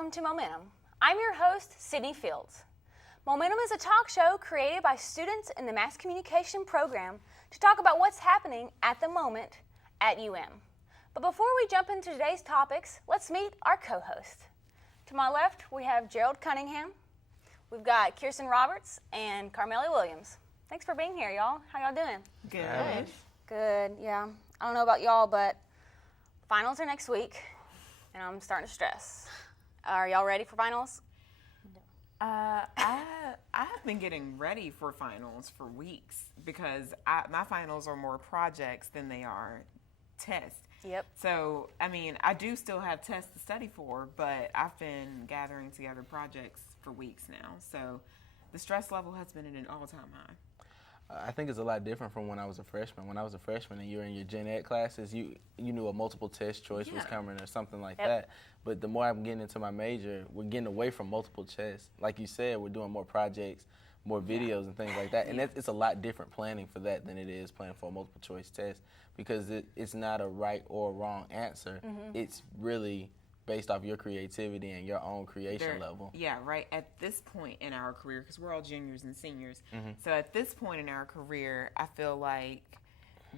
welcome to momentUM. I'm your host, Sydney Fields. momentUM is a talk show created by students in the Mass Communication program to talk about what's happening at the moment at UM. But before we jump into today's topics, let's meet our co-host. To my left, we have Gerald Cunningham. We've got Kirsten Roberts and Carmela Williams. Thanks for being here, y'all. How y'all doing? Good. Good, yeah. I don't know about y'all, but finals are next week, and I'm starting to stress. Are y'all ready for finals? I have been getting ready for finals for weeks because my finals are more projects than they are tests. Yep. So, I mean, I do still have tests to study for, but I've been gathering together projects for weeks now. So the stress level has been at an all-time high. I think it's a lot different from when I was a freshman. When I was a freshman and you were in your gen ed classes, you knew a multiple test choice was coming or something like that. But the more I'm getting into my major, we're getting away from multiple tests. Like you said, we're doing more projects, more videos and things like that. And it's a lot different planning for that than it is planning for a multiple choice test because it's not a right or wrong answer. Mm-hmm. It's really based off your creativity and your own creation level. Yeah, right. At this point in our career, because we're all juniors and seniors, so at this point in our career, I feel like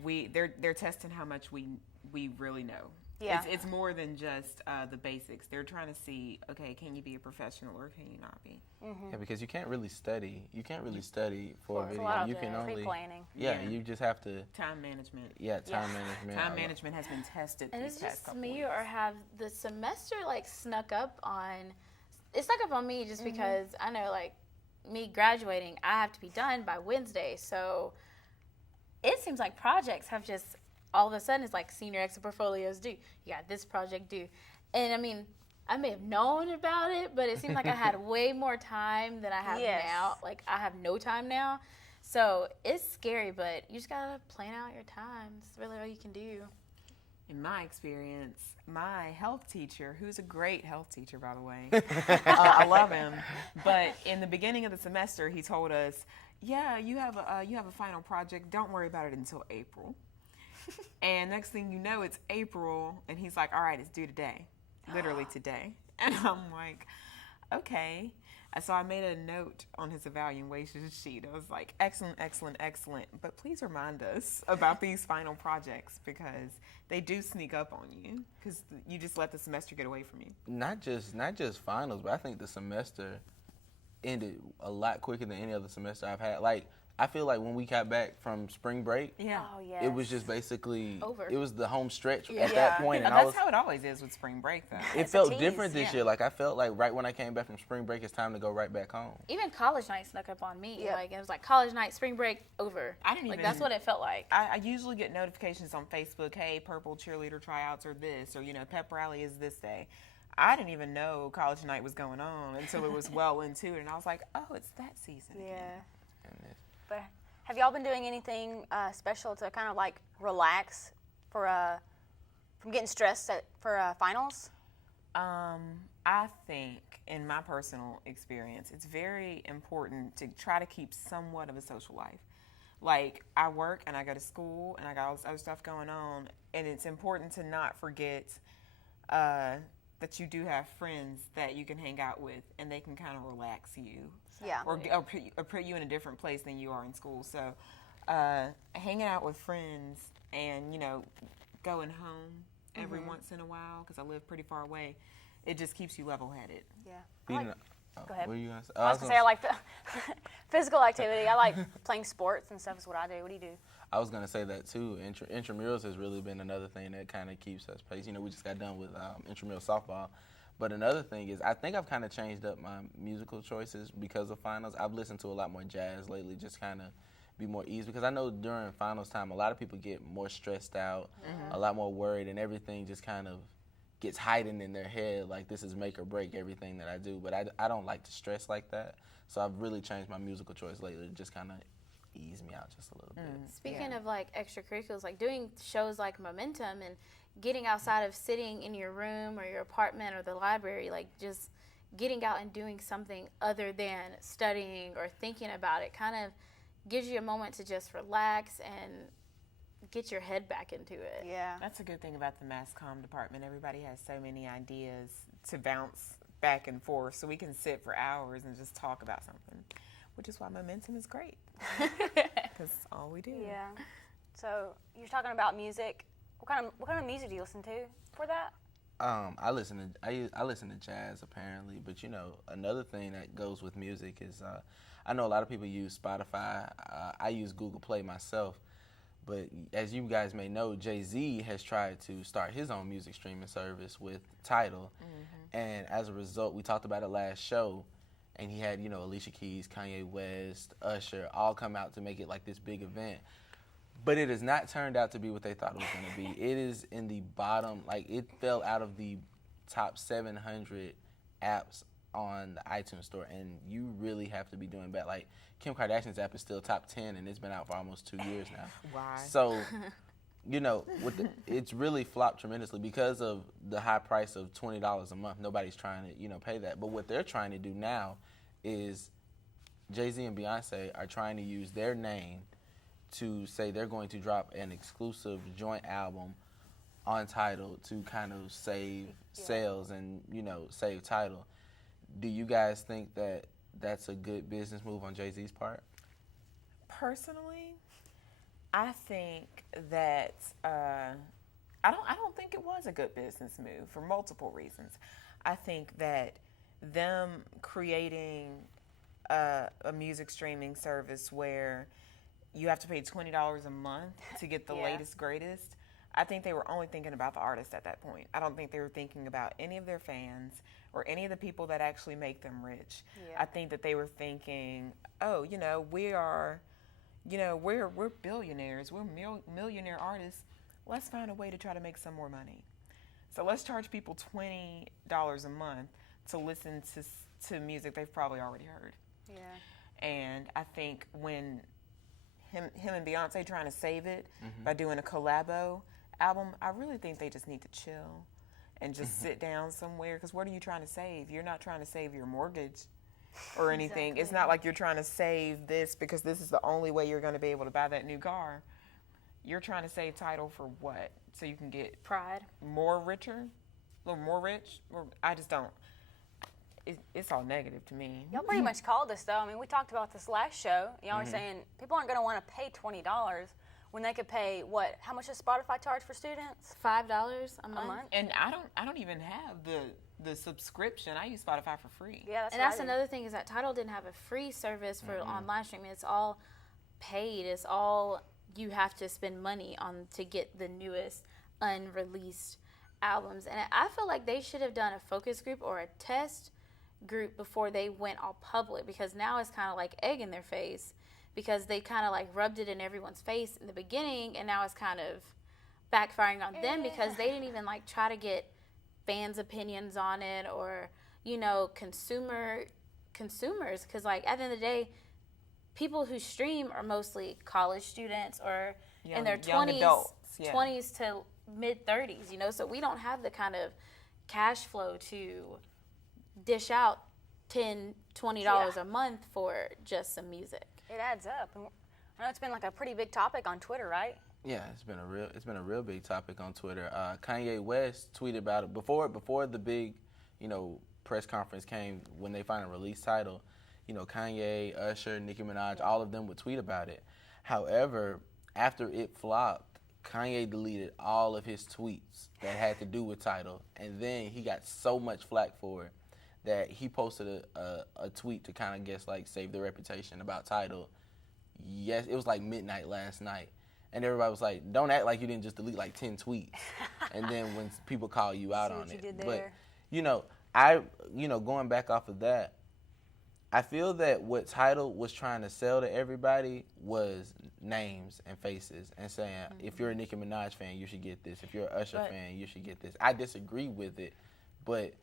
they're testing how much we really know. Yeah. It's more than just the basics. They're trying to see, okay, can you be a professional or can you not be? Mm-hmm. Yeah, because you can't really study. You can't really study for a video. A lot of you can only pre-planning. Yeah, you just have to Time management. Yeah, time management. Time management has been tested. And these it's past just couple me, weeks. or have the semester snuck up on? It snuck up on me just because I know, like, me graduating, I have to be done by Wednesday. So it seems like projects have just all of a sudden it's like senior exit portfolios due. You got this project due, and I mean, I may have known about it, but it seems like I had way more time than I have now. Like, I have no time now. So it's scary, but you just got to plan out your time. It's really all you can do. In my experience, my health teacher, who's a great health teacher, by the way, I love him, but in the beginning of the semester, he told us, yeah, you have a final project. Don't worry about it until April. And next thing you know, it's April, and he's like, all right, it's due today. Literally today. And I'm like, okay. So I made a note on his evaluation sheet. I was like, excellent, excellent, excellent. But please remind us about these final projects because they do sneak up on you because you just let the semester get away from you. Not just finals, but I think the semester ended a lot quicker than any other semester I've had. Like, I feel like when we got back from spring break, it was just basically over. It was the home stretch at that point. And that's how it always is with spring break, though. It felt different this year. Like, I felt like right when I came back from spring break, it's time to go right back home. Even college night snuck up on me. Like, it was like college night, spring break, over. I didn't even. That's what it felt like. I usually get notifications on Facebook, hey, purple cheerleader tryouts are this, or, pep rally is this day. I didn't even know college night was going on until it was well into it, and I was like, oh, it's that season again. But have y'all been doing anything special to kind of like relax from getting stressed for finals? I think, in my personal experience, it's very important to try to keep somewhat of a social life. Like, I work and I go to school and I got all this other stuff going on, and it's important to not forget that you do have friends that you can hang out with and they can kind of relax you. Yeah. Or put you in a different place than you are in school. So hanging out with friends and, going home every once in a while, because I live pretty far away, it just keeps you level-headed. Yeah. Go ahead. What are you gonna say? I was going to say I like the physical activity. I like playing sports and stuff is what I do. What do you do? I was going to say that, too. Intramurals has really been another thing that kind of keeps us pace. We just got done with intramural softball. But another thing is I think I've kind of changed up my musical choices because of finals. I've listened to a lot more jazz lately, just kind of be more easy. Because I know during finals time, a lot of people get more stressed out, a lot more worried, and everything just kind of gets heightened in their head, like this is make or break everything that I do. But I don't like to stress like that. So I've really changed my musical choice lately to just kind of ease me out just a little bit. Speaking of like extracurriculars, like doing shows like momentUM and getting outside of sitting in your room or your apartment or the library, like just getting out and doing something other than studying or thinking about it kind of gives you a moment to just relax and get your head back into it. Yeah. That's a good thing about the mass comm department. Everybody has so many ideas to bounce back and forth, so we can sit for hours and just talk about something, which is why Momentum is great, because it's all we do. Yeah. So you're talking about music. What kind of music do you listen to for that? I listen to jazz apparently, but you know, another thing that goes with music is I know a lot of people use Spotify. I use Google Play myself, but as you guys may know, Jay-Z has tried to start his own music streaming service with Tidal, and as a result, we talked about it last show, and he had, you know, Alicia Keys, Kanye West, Usher all come out to make it like this big event. But it has not turned out to be what they thought it was going to be. It is in the bottom, like it fell out of the top 700 apps on the iTunes store, and you really have to be doing bad. Like Kim Kardashian's app is still top 10, and it's been out for almost 2 years now. Why? So, you know, it's really flopped tremendously because of the high price of $20 a month. Nobody's trying to, you know, pay that. But what they're trying to do now is Jay-Z and Beyonce are trying to use their name to say they're going to drop an exclusive joint album on Tidal to kind of save sales and, you know, save Tidal. Do you guys think that that's a good business move on Jay-Z's part? Personally, I think that I don't think it was a good business move for multiple reasons. I think that them creating a music streaming service where you have to pay $20 a month to get the latest, greatest. I think they were only thinking about the artist at that point. I don't think they were thinking about any of their fans or any of the people that actually make them rich. Yeah. I think that they were thinking, oh, you know, we're billionaires. We're millionaire artists. Let's find a way to try to make some more money. So let's charge people $20 a month to listen to music they've probably already heard. Yeah. And I think when him and Beyonce trying to save it by doing a collabo album, I really think they just need to chill and just sit down somewhere, because what are you trying to save? You're not trying to save your mortgage or anything. Exactly. It's not like you're trying to save this because this is the only way you're going to be able to buy that new car. You're trying to save Tidal for what? So you can get Pride. more richer? A little more rich? Or I just don't. It's all negative to me. Y'all pretty much called this, though. I mean, we talked about this last show. Y'all were saying people aren't going to want to pay $20 when they could pay, what, how much does Spotify charge for students? $5 a month. A month? And I don't even have the subscription. I use Spotify for free. Yeah, that's And what that's I do. another thing, is that Tidal didn't have a free service for online streaming. It's all paid. It's all you have to spend money on to get the newest unreleased albums. And I feel like they should have done a focus group or a test group before they went all public, because now it's kind of like egg in their face, because they kind of like rubbed it in everyone's face in the beginning, and now it's kind of backfiring on them because they didn't even like try to get fans' opinions on it, or, you know, consumers, because like at the end of the day, people who stream are mostly college students or in their young 20s, adults, yeah. 20s to mid 30s, you know, so we don't have the kind of cash flow to dish out $10-$20 a month for just some music. It adds up. And I know it's been like a pretty big topic on Twitter, right? Yeah, it's been a real big topic on Twitter. Kanye West tweeted about it before the big, you know, press conference came when they finally released Tidal. You know, Kanye, Usher, Nicki Minaj, all of them would tweet about it. However, after it flopped, Kanye deleted all of his tweets that had to do with Tidal, and then he got so much flack for it that he posted a tweet to kind of guess like save the reputation about Tidal. Yes, it was like midnight last night, and everybody was like, "Don't act like you didn't just delete like 10 tweets." And then when people call you out See on what you it, did but there. going back off of that, I feel that what Tidal was trying to sell to everybody was names and faces, and saying, if you're a Nicki Minaj fan, you should get this. If you're an Usher fan, you should get this. I disagree with it, but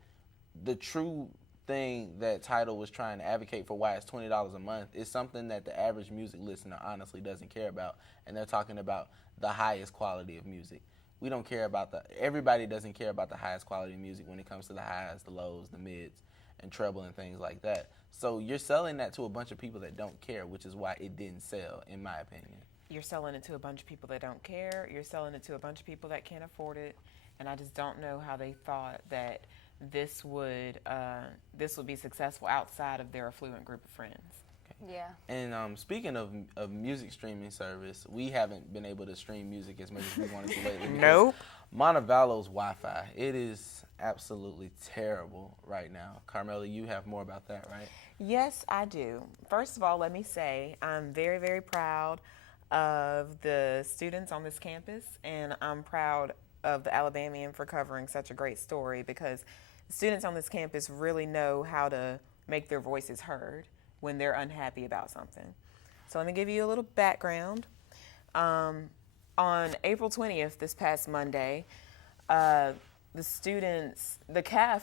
the true thing that Tidal was trying to advocate for, why it's $20 a month, is something that the average music listener honestly doesn't care about, and they're talking about the highest quality of music. We don't care about everybody doesn't care about the highest quality of music when it comes to the highs, the lows, the mids, and treble and things like that. So you're selling that to a bunch of people that don't care, which is why it didn't sell, in my opinion. You're selling it to a bunch of people that don't care. You're selling it to a bunch of people that can't afford it. And I just don't know how they thought that this would be successful outside of their affluent group of friends. Yeah. And speaking of music streaming service, we haven't been able to stream music as much as we wanted to lately. Nope. Montevallo's Wi-Fi, it is absolutely terrible right now. Carmela, you have more about that, right? Yes, I do. First of all, let me say I'm very, very proud of the students on this campus, and I'm proud of the Alabamian for covering such a great story, because the students on this campus really know how to make their voices heard when they're unhappy about something. So let me give you a little background. On April 20th, this past Monday, the students, the CAF,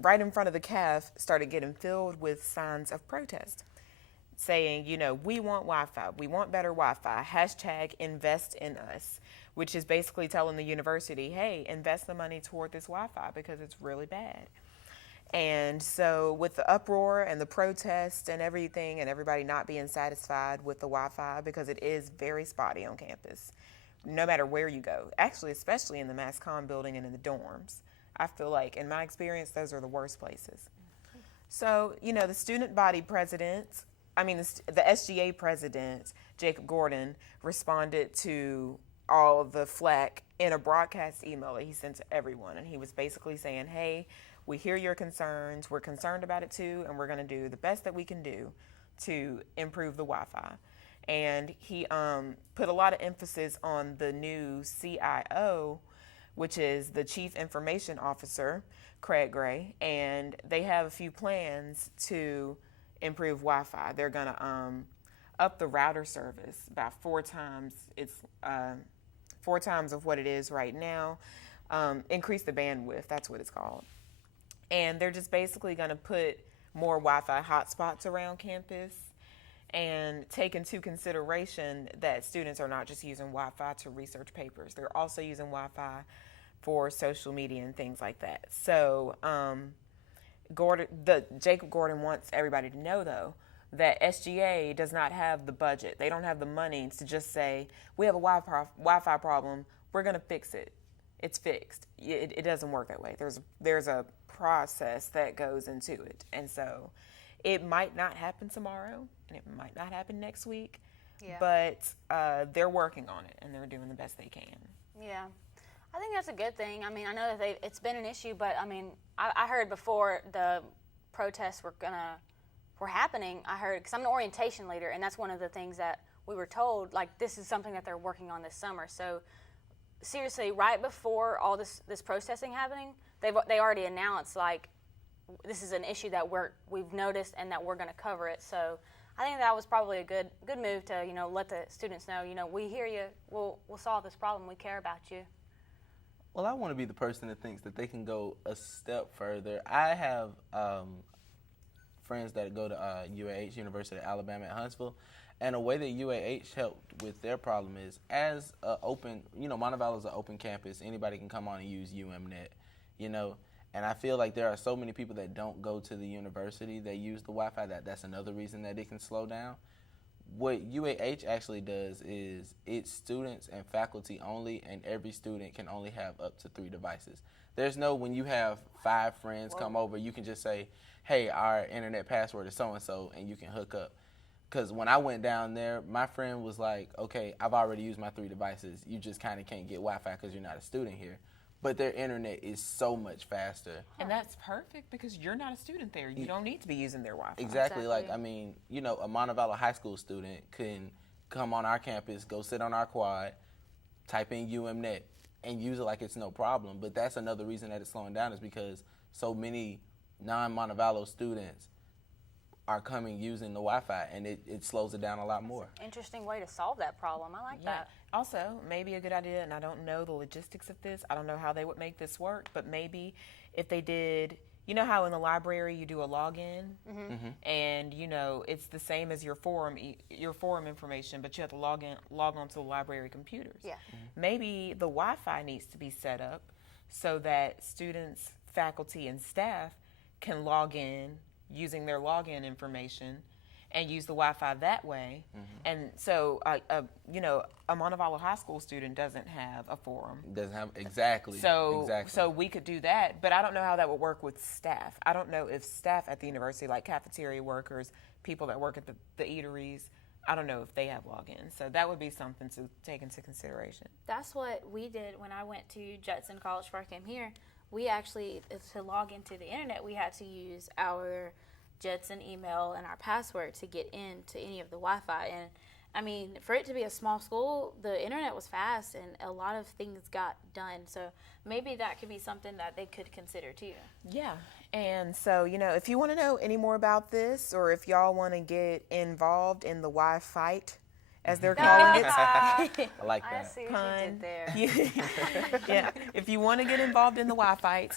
right in front of the CAF, started getting filled with signs of protest, saying, we want Wi-Fi, we want better Wi-Fi, #invest in us, which is basically telling the university, hey, invest the money toward this Wi-Fi because it's really bad. And so with the uproar and the protests and everything, and everybody not being satisfied with the Wi-Fi, because it is very spotty on campus, no matter where you go, actually, especially in the Mass Comm building and in the dorms. I feel like, in my experience, those are the worst places. So, the student body president, the SGA president, Jacob Gordon, responded to all of the flack in a broadcast email that he sent to everyone. And he was basically saying, hey, we hear your concerns, we're concerned about it too, and we're going to do the best that we can do to improve the Wi-Fi. And he put a lot of emphasis on the new CIO, which is the Chief Information Officer, Craig Gray, and they have a few plans to improve Wi-Fi. They're going to up the router service by 4 times. It's 4 times of what it is right now. Increase the bandwidth, that's what it's called. And they're just basically going to put more Wi-Fi hotspots around campus and take into consideration that students are not just using Wi-Fi to research papers. They're also using Wi-Fi for social media and things like that. So Jacob Gordon wants everybody to know, though, that SGA does not have the budget. They don't have the money to just say, we have a Wi-Fi problem, we're going to fix it. It's fixed. It doesn't work that way. There's a process that goes into it. And so it might not happen tomorrow, and it might not happen next week, but they're working on it, and they're doing the best they can. Yeah. I think that's a good thing. I know that it's been an issue, but I heard before the protests were happening, I heard, because I'm an orientation leader, and that's one of the things that we were told, like, this is something that they're working on this summer. So seriously, right before all this protesting happening, they already announced, like, this is an issue that we've noticed and that we're going to cover it. So I think that was probably a good move to let the students know, we hear you, we'll solve this problem, we care about you. Well, I want to be the person that thinks that they can go a step further. I have friends that go to UAH, University of Alabama at Huntsville, and a way that UAH helped with their problem is, as open, Montevallo is an open campus, anybody can come on and use UMNet, and I feel like there are so many people that don't go to the university that use the Wi-Fi, that's another reason that it can slow down. What UAH actually does is it's students and faculty only, and every student can only have up to 3 devices. There's no, when you have 5 friends come over, you can just say, hey, our internet password is so-and-so, and you can hook up. Because when I went down there, my friend was like, okay, I've already used my 3 devices. You just kind of can't get Wi-Fi because you're not a student here. But their internet is so much faster. And that's perfect because you're not a student there. You don't need to be using their Wi-Fi. Exactly. Like, a Montevallo high school student can come on our campus, go sit on our quad, type in UMNet, and use it like it's no problem. But that's another reason that it's slowing down, is because so many non-Montevallo students are coming using the Wi-Fi, and it slows it down a lot more. Interesting way to solve that problem. I like that. Also, maybe a good idea, and I don't know the logistics of this, I don't know how they would make this work, but maybe if they did, how in the library you do a login, and it's the same as your forum information, but you have to log on to the library computers. Yeah. Maybe the Wi-Fi needs to be set up so that students, faculty, and staff can log in using their login information and use the Wi-Fi that way. And so, you know, a Montevallo High School student doesn't have a forum. Doesn't have exactly. So we could do that, but I don't know how that would work with staff. I don't know if staff at the university, like cafeteria workers, people that work at the eateries, I don't know if they have logins. So that would be something to take into consideration. That's what we did when I went to Judson College before I came here. We actually, to log into the internet, we had to use our Judson email and our password to get into any of the Wi-Fi. And I mean, for it to be a small school, the internet was fast and a lot of things got done. So maybe that could be something that they could consider too. Yeah. And so, you know, if you want to know any more about this, or if y'all want to get involved in the Wi-Fi, as they're calling it. I like I that. see what you did there. Yeah. If you want to get involved in the Wi-Fi,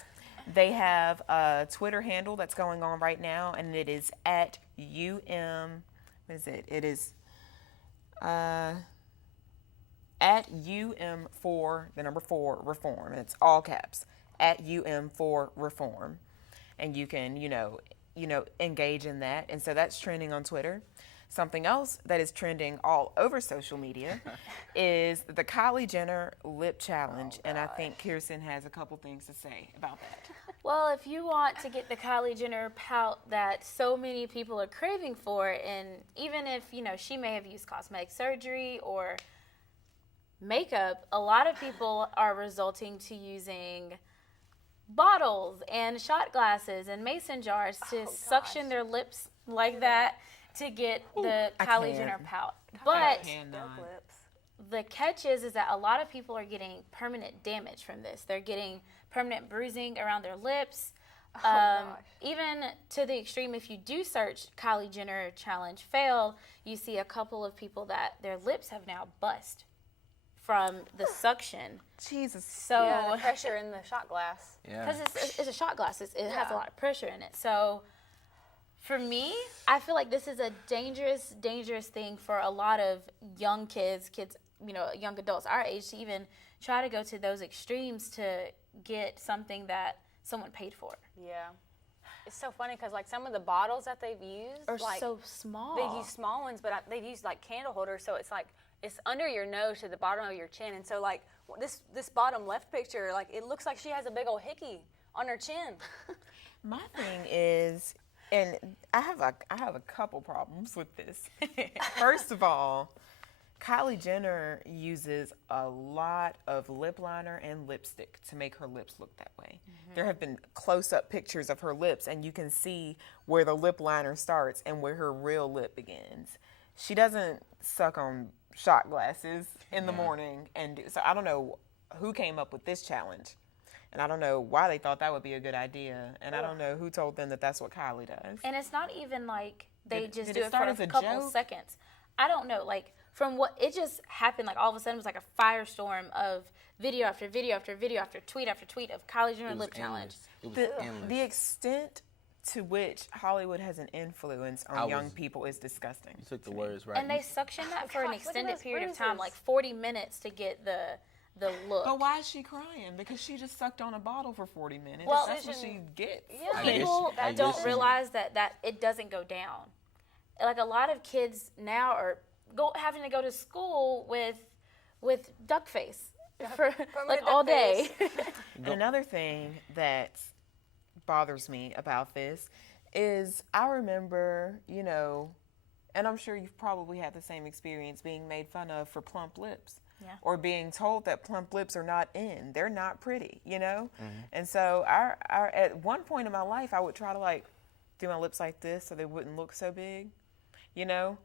they have a Twitter handle that's going on right now, and it is at UM. What is it? It is at UM4, the number 4, reform. And it's all caps, at UM4 reform. And you can, you know, engage in that. And so that's trending on Twitter. Something else that is trending all over social media is the Kylie Jenner lip challenge. And I think Kirsten has a couple things to say about that. Well, if you want to get the Kylie Jenner pout that so many people are craving for, and even if, you know, she may have used cosmetic surgery or makeup, a lot of people are resorting to using bottles and shot glasses and mason jars to suction their lips like that to get the Kylie Jenner pout. But the catch is that a lot of people are getting permanent damage from this. They're getting permanent bruising around their lips. Even to the extreme, if you do search Kylie Jenner challenge fail, you see a couple of people that their lips have now bust from the suction. Jesus. So Yeah, the pressure in the shot glass. Yeah. because it's a shot glass, it has a lot of pressure in it. So for me, I feel like this is a dangerous thing for a lot of young kids, you know, young adults our age to even try to go to those extremes to get something that someone paid for. Yeah. It's so funny because, like, some of the bottles that they've used Are like, so small. They use small ones, but they've used, like, candle holders, so it's, like, it's under your nose to the bottom of your chin. And so, like, this bottom left picture, like, it looks like she has a big old hickey on her chin. My thing is, and I have a couple problems with this. First of all, Kylie Jenner uses a lot of lip liner and lipstick to make her lips look that way. There have been close-up pictures of her lips, and you can see where the lip liner starts and where her real lip begins. She doesn't suck on shot glasses in the morning, and so I don't know who came up with this challenge. And I don't know why they thought that would be a good idea. And I don't know who told them that that's what Kylie does. And it's not even like they Did just it do it start for as a a couple joke? seconds. I don't know. Like, from what it just happened, like all of a sudden it was like a firestorm of video after video after video after tweet of Kylie Jenner It was lip challenge. endless. It was endless. The extent to which Hollywood has an influence on young was- people is disgusting. You took the words right. And they suction that for an gosh, look at extended those period of time, bruises. like 40 minutes to get the look. But why is she crying? Because she just sucked on a bottle for 40 minutes. Well, That's what she gets. Yeah. People I don't guess- realize that it doesn't go down. Like a lot of kids now are having to go to school with duck face for like duck all day. And another thing that bothers me about this is I remember, you know, and I'm sure you've probably had the same experience being made fun of for plump lips. Yeah. Or being told that plump lips are not in. They're not pretty, you know? And so at one point in my life, I would try to like do my lips like this so they wouldn't look so big, you know?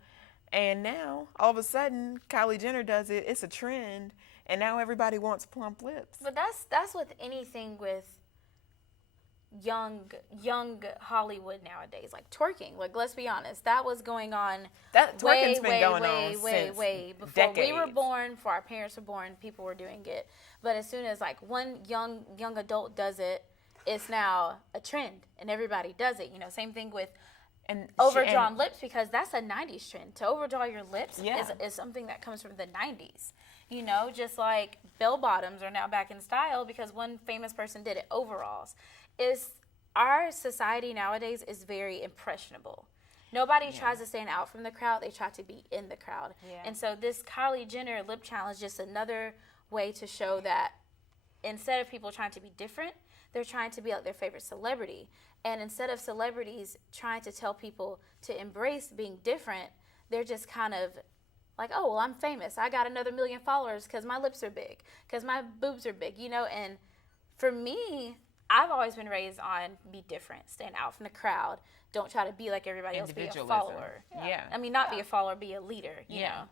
And now, all of a sudden, Kylie Jenner does it. It's a trend. And now everybody wants plump lips. But that's with anything with young Hollywood nowadays, like twerking. Like, let's be honest, that was going on That way twerking's been going on since before we were decades. born, before our parents were born, people were doing it. But as soon as like one young adult does it, it's now a trend and everybody does it. You know, same thing with And overdrawn lips, because that's a 90s trend. To overdraw your lips Yeah. is something that comes from the 90s. You know, just like bell bottoms are now back in style because one famous person did it, overalls. Our society nowadays is very impressionable. Nobody tries to stand out from the crowd. They try to be in the crowd. Yeah. And so this Kylie Jenner lip challenge is just another way to show that instead of people trying to be different, they're trying to be like their favorite celebrity. And instead of celebrities trying to tell people to embrace being different, they're just kind of like, oh, well, I'm famous. I got another 1 million followers because my lips are big, because my boobs are big, you know. And for me, I've always been raised on be different, stand out from the crowd. Don't try to be like everybody else, be a follower. Yeah. I mean, not be a follower, be a leader, you know.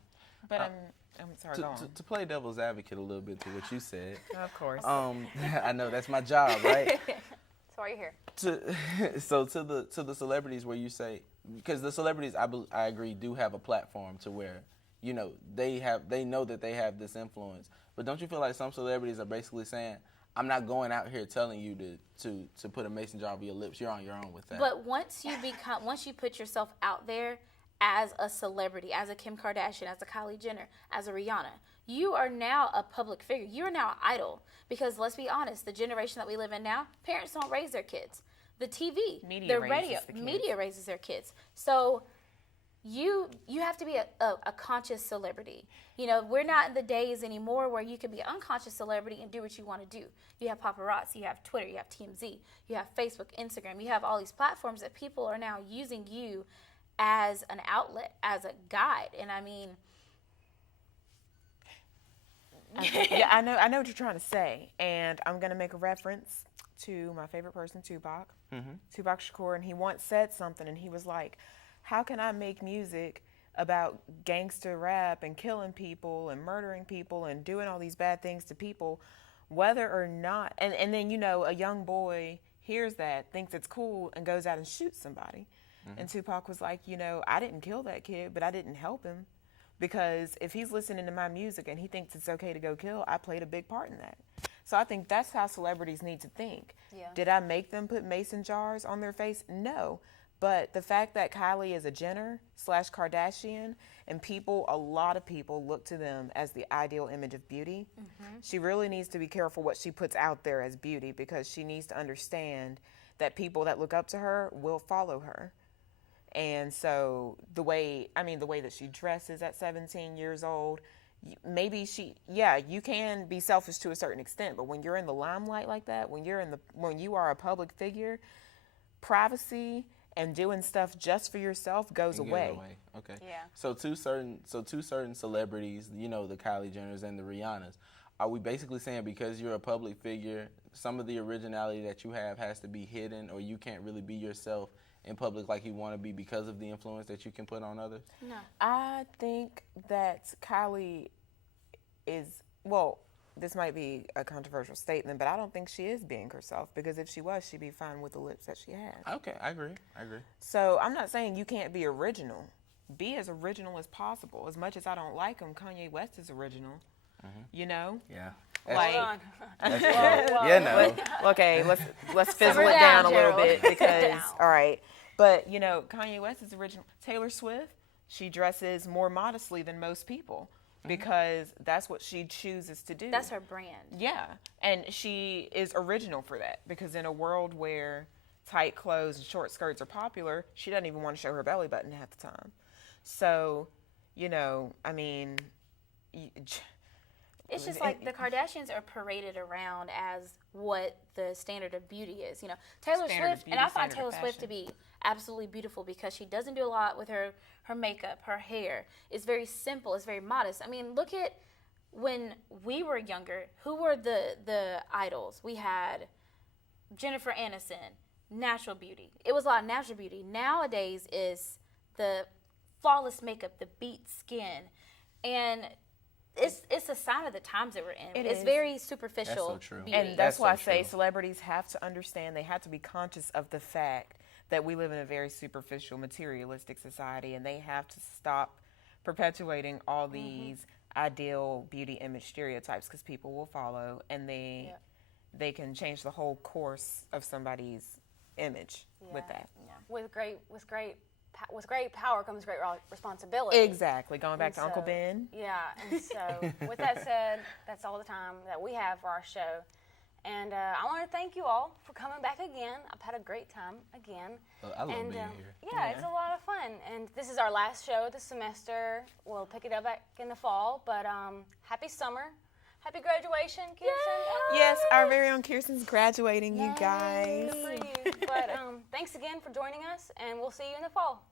But I'm sorry, go on. To play devil's advocate a little bit to what you said. Of course. I know that's my job, right? That's why you're here. To the celebrities where you say, because the celebrities, I agree, do have a platform to where, you know, they know that they have this influence. But don't you feel like some celebrities are basically saying, I'm not going out here telling you to put a mason jar over your lips. You're on your own with that. But once you put yourself out there as a celebrity, as a Kim Kardashian, as a Kylie Jenner, as a Rihanna, you are now a public figure. You are now an idol. Because let's be honest, the generation that we live in now, parents don't raise their kids. The TV, the radio, media raises their kids. So you have to be a conscious celebrity. You know, we're not in the days anymore where you can be an unconscious celebrity and do what you want to do. You have paparazzi, you have Twitter, you have TMZ, you have Facebook, Instagram, you have all these platforms that people are now using you as an outlet, as a guide. And I mean, yeah, I know what you're trying to say, and I'm gonna make a reference to my favorite person, Tupac, Tupac Shakur, and he once said something, and he was like, "How can I make music about gangster rap and killing people and murdering people and doing all these bad things to people, whether or not?" And then, you know, a young boy hears that, thinks it's cool, and goes out and shoots somebody. And Tupac was like, you know, I didn't kill that kid, but I didn't help him. Because if he's listening to my music and he thinks it's okay to go kill, I played a big part in that. So I think that's how celebrities need to think. Yeah. Did I make them put mason jars on their face? No. But the fact that Kylie is a Jenner / Kardashian, and a lot of people look to them as the ideal image of beauty, she really needs to be careful what she puts out there as beauty, because she needs to understand that people that look up to her will follow her. And so the way that she dresses at 17 years old, maybe you can be selfish to a certain extent, but when you're in the limelight like that, when you are a public figure, privacy and doing stuff just for yourself goes away. Okay. Yeah. So two certain celebrities, you know, the Kylie Jenners and the Rihannas, are we basically saying because you're a public figure, some of the originality that you have has to be hidden, or you can't really be yourself in public like you want to be because of the influence that you can put on others? no. I think that Kylie is, well, this might be a controversial statement, but I don't think she is being herself, because if she was, she'd be fine with the lips that she has. Okay, I agree. So I'm not saying you can't be original. Be as original as possible. As much as I don't like him, Kanye West is original. You know? Yeah. Like, Hold on. Yeah, no. okay, let's fizzle Simmer it down a down, little Gerald. bit, because Down. all right. But you know, Kanye West is original. Taylor Swift, she dresses more modestly than most people because that's what she chooses to do. That's her brand. Yeah, and she is original for that, because in a world where tight clothes and short skirts are popular, she doesn't even want to show her belly button half the time. So, you know, I mean, It's just like the Kardashians are paraded around as what the standard of beauty is. You know, Taylor Standard of Swift, and beauty, I find standard Taylor of Swift to fashion. be absolutely beautiful because she doesn't do a lot with her makeup, her hair. It's very simple. It's very modest. I mean, look at when we were younger. Who were the idols? We had Jennifer Aniston, natural beauty. It was a lot of natural beauty. Nowadays is the flawless makeup, the beat skin, and it's a sign of the times that we're in. It's is. very superficial. That's so true. Beauty. And that's That's why so I say true. celebrities have to understand, they have to be conscious of the fact that we live in a very superficial, materialistic society, and they have to stop perpetuating all these ideal beauty image stereotypes, because people will follow, and they can change the whole course of somebody's image with that. With great power comes great responsibility. Exactly. Going back And to Uncle so- Ben. Yeah, and so with that said, that's all the time that we have for our show. And I want to thank you all for coming back again. I've had a great time again. I love and, being here. Yeah, it's a lot of fun. And this is our last show of the semester. We'll pick it up back in the fall. But happy summer. Happy graduation, Kirsten. Yes, our very own Kirsten's graduating, you guys. Good for you. But thanks again for joining us, and we'll see you in the fall.